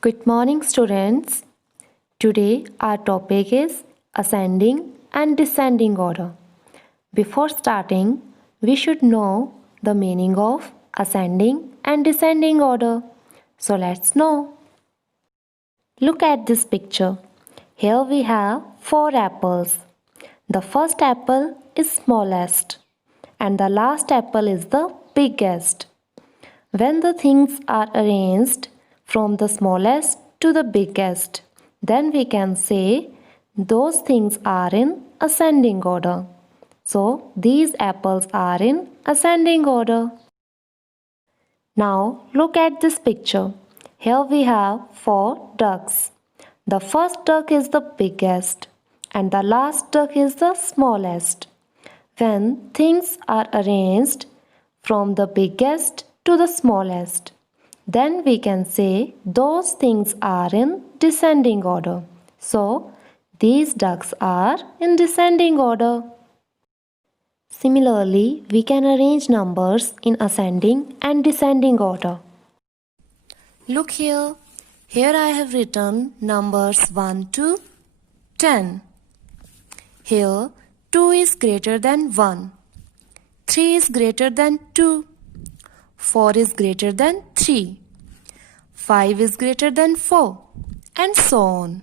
Good morning, students. Today our topic is ascending and descending order. Before starting, we should know the meaning of ascending and descending order. So let's know. Look at this picture. Here we have 4 apples. The first apple is smallest and the last apple is the biggest. When the things are arranged from the smallest to the biggest, then we can say those things are in ascending order. So these apples are in ascending order. Now look at this picture. Here we have 4 ducks. The first duck is the biggest and the last duck is the smallest. When things are arranged from the biggest to the smallest, then we can say those things are in descending order. So, these ducks are in descending order. Similarly, we can arrange numbers in ascending and descending order. Look here. Here I have written numbers 1 to 10. Here 2 is greater than 1. 3 is greater than 2. 4 is greater than 3. 5 is greater than 4. And so on.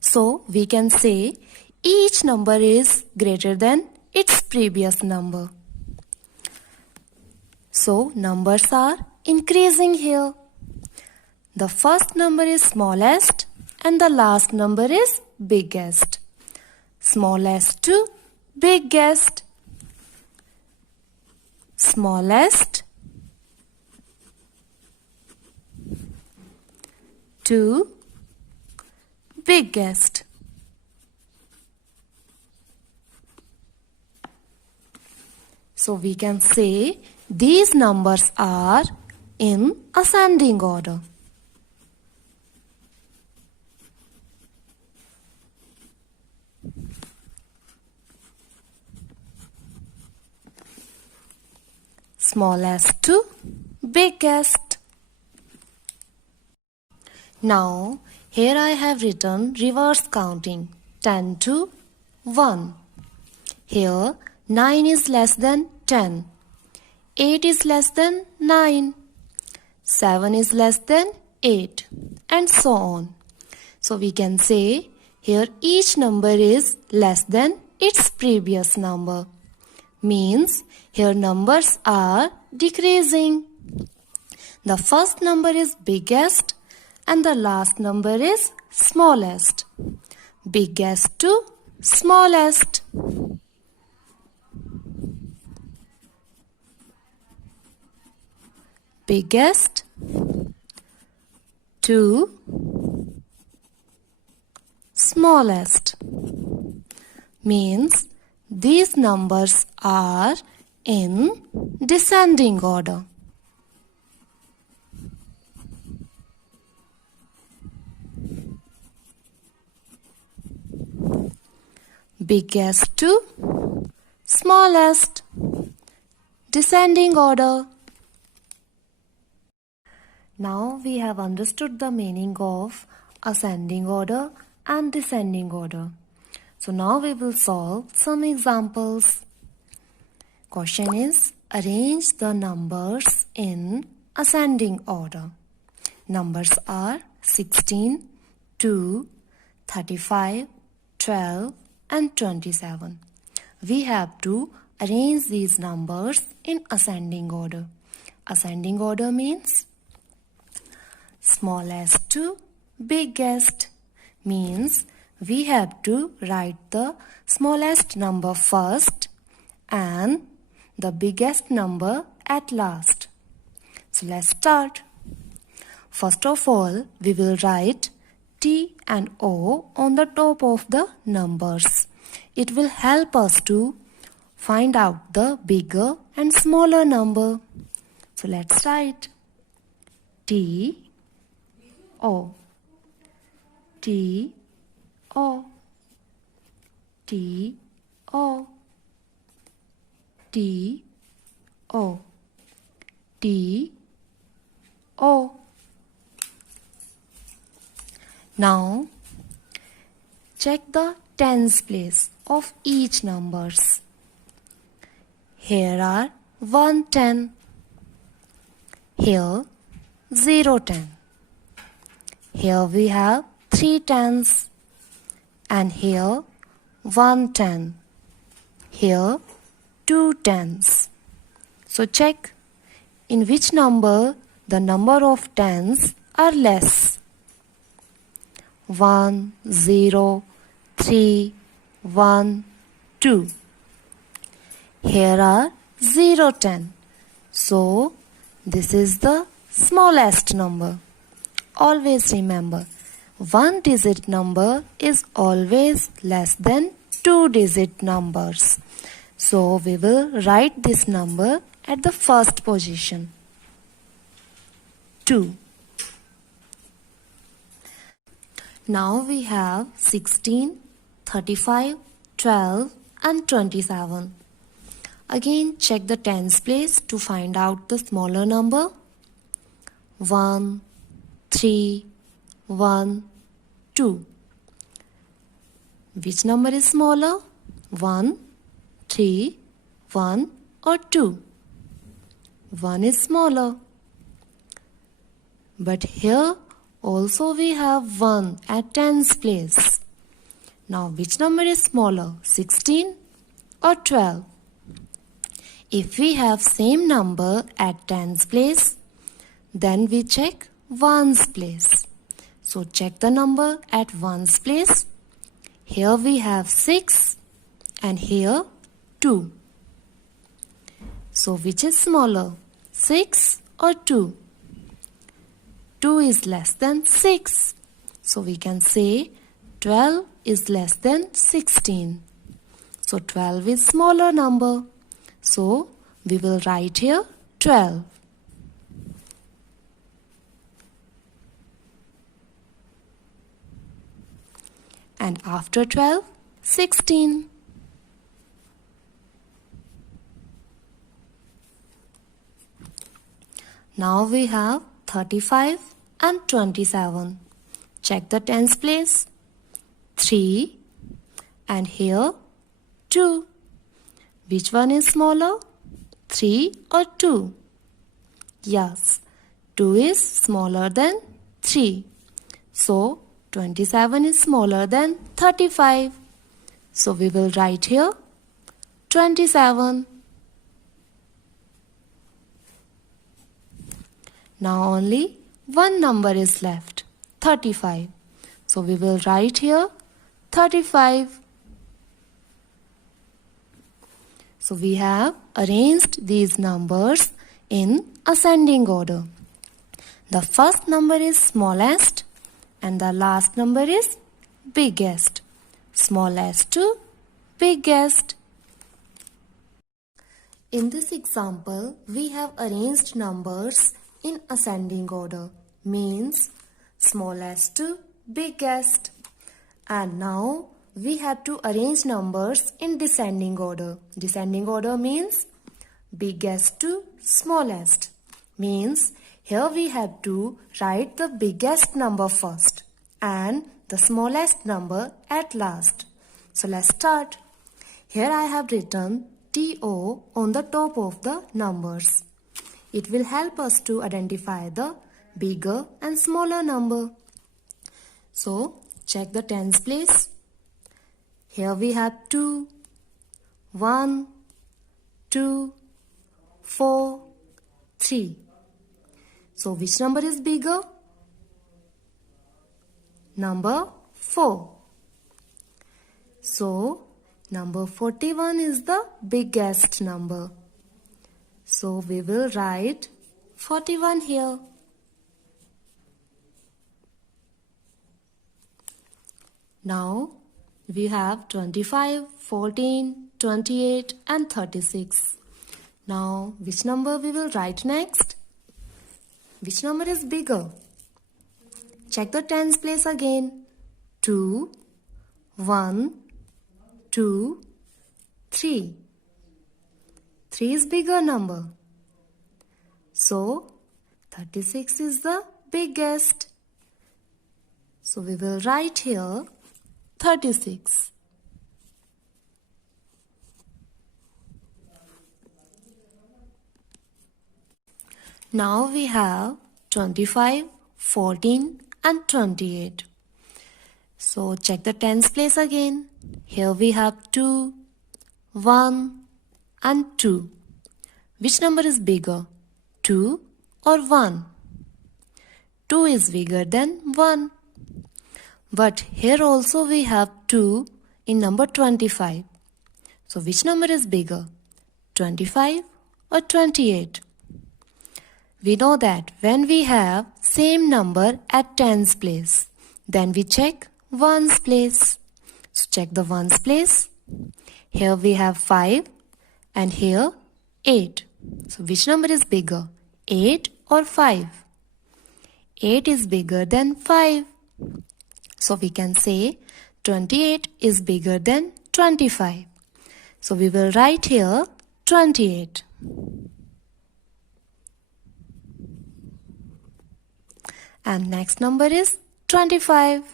So we can say each number is greater than its previous number. So numbers are increasing here. The first number is smallest and the last number is biggest. Smallest to biggest. Smallest to biggest. So we can say these numbers are in ascending order. Smallest to biggest. Now, here I have written reverse counting 10 to 1. Here 9 is less than 10. 8 is less than 9. 7 is less than 8. And so on. So we can say here each number is less than its previous number. Means here numbers are decreasing. The first number is biggest and the last number is smallest. Biggest to smallest. Biggest to smallest. Means these numbers are in descending order. Biggest to smallest. Descending order. Now we have understood the meaning of ascending order and descending order. So now we will solve some examples. Question is, arrange the numbers in ascending order. Numbers are 16, 2, 35, 12 and 27. We have to arrange these numbers in ascending order. Ascending order means smallest to biggest. Means we have to write the smallest number first and the biggest number at last. So let's start. First of all, we will write T and O on the top of the numbers. It will help us to find out the bigger and smaller number. So let's write T O T O T O T O T O. Now, check the tens place of each numbers. Here are 110. Here 010. Here we have 3 tens. And here 110. Here 2 tens. So check in which number the number of tens are less. 1, 0, 3, 1, 2. Here are 0, 10. So this is the smallest number. Always remember, one-digit number is always less than two-digit numbers. So we will write this number at the first position. 2. Now we have 16, 35, 12 and 27. Again check the tens place to find out the smaller number. 1, 3, 1, 2. Which number is smaller? 1, 3, 1 or 2? 1 is smaller. But here also we have 1 at tens place. Now which number is smaller? 16 or 12? If we have same number at tens place, then we check ones place. So check the number at ones place. Here we have 6 and here 2. So which is smaller? 6 or 2? 2 is less than 6. So we can say 12 is less than 16. So 12 is smaller number. So we will write here 12. And after 12, 16. Now we have 35 and 27. Check the tens place. 3 and here 2. Which one is smaller? 3 or 2? Yes, 2 is smaller than 3. So 27 is smaller than 35. So we will write here 27. Now only one number is left, 35. So we will write here 35. So we have arranged these numbers in ascending order. The first number is smallest and the last number is biggest. Smallest to biggest. In this example, we have arranged numbers in ascending order, means smallest to biggest. And now we have to arrange numbers in descending order. Descending order means biggest to smallest. Means here we have to write the biggest number first and the smallest number at last. So let's start. Here I have written TO on the top of the numbers. It will help us to identify the bigger and smaller number. So check the tens place. Here we have 2, 1, 2, 4, 3. So which number is bigger? Number 4. So number 41 is the biggest number. So we will write 41 here. Now we have 25, 14, 28 and 36. Now which number we will write next? Which number is bigger? Check the tens place again. 2, 1, 2, 3. 3 is bigger number. So 36 is the biggest. So we will write here 36. Now we have 25, 14 and 28. So check the tens place again. Here we have 2, 1 and 2. Which number is bigger, 2 or 1? 2 is bigger than 1. But here also we have 2 in number 25. So which number is bigger, 25 or 28? We know that when we have same number at tens place, then we check ones place. So check the ones place. Here we have 5 and here 8. So which number is bigger, 8 or 5? 8 is bigger than 5. So we can say 28 is bigger than 25. So we will write here 28. And next number is 25.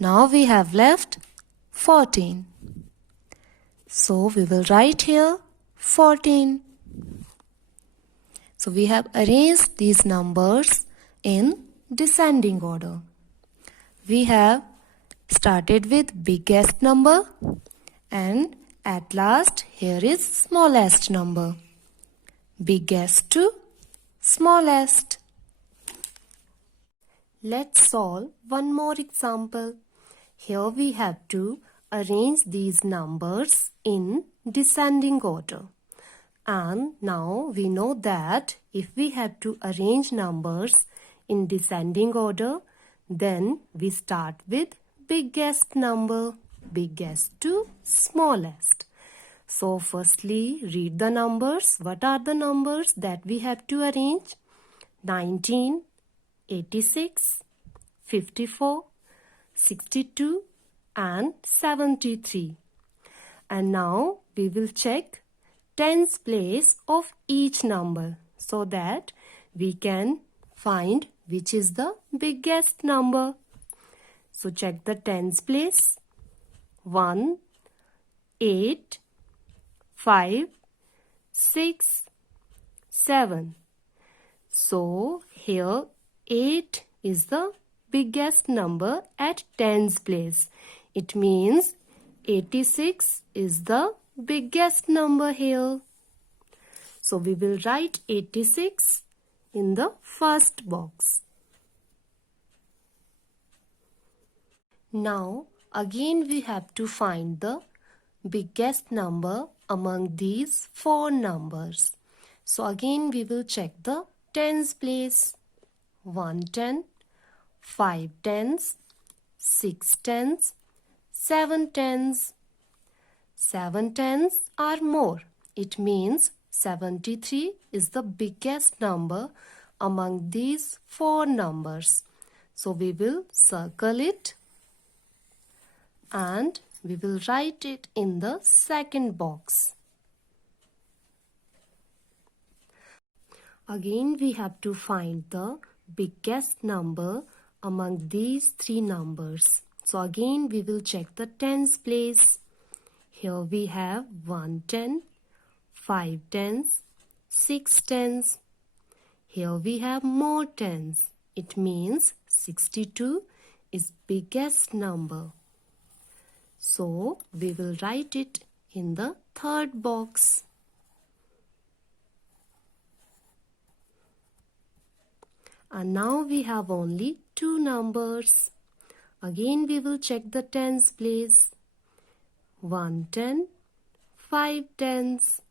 Now we have left 14. So we will write here 14. So we have arranged these numbers in descending order. We have started with biggest number and at last here is smallest number. Biggest to smallest. Let's solve one more example. Here we have to arrange these numbers in descending order. And now we know that if we have to arrange numbers in descending order, then we start with biggest number, biggest to smallest. So firstly, read the numbers. What are the numbers that we have to arrange? 19, 86, 54, 62 and 73. And now we will check tens place of each number so that we can find which is the biggest number. So check the tens place. 1, 8, 5, 6, 7. So here 8 is the biggest number at tens place. It means 86 is the biggest number here. So we will write 86 in the first box. Now again we have to find the biggest number among these four numbers. So again we will check the tens place. 1 10, 5 tens, 6 tens, 7 tens. 7 tens are more. It means 73 is the biggest number among these four numbers. So we will circle it and we will write it in the second box. Again we have to find the biggest number among these three numbers. So again we will check the tens place. Here we have 1 10, 5 tens, 6 tens. Here we have more tens. It means 62 is biggest number. So we will write it in the third box. And now we have only two numbers. Again we will check the tens place. 1 10, 5 tens.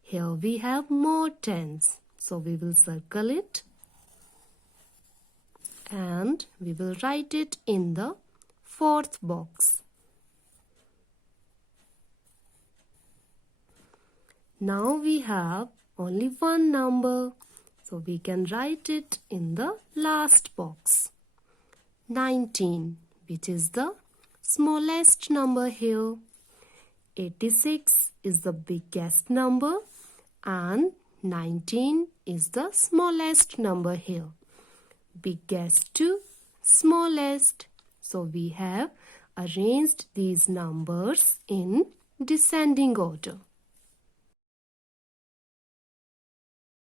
Here we have more tens. So we will circle it and we will write it in the fourth box. Now we have only one number. So we can write it in the last box. 19, which is the smallest number here. 86 is the biggest number and 19 is the smallest number here. Biggest to smallest. So we have arranged these numbers in descending order.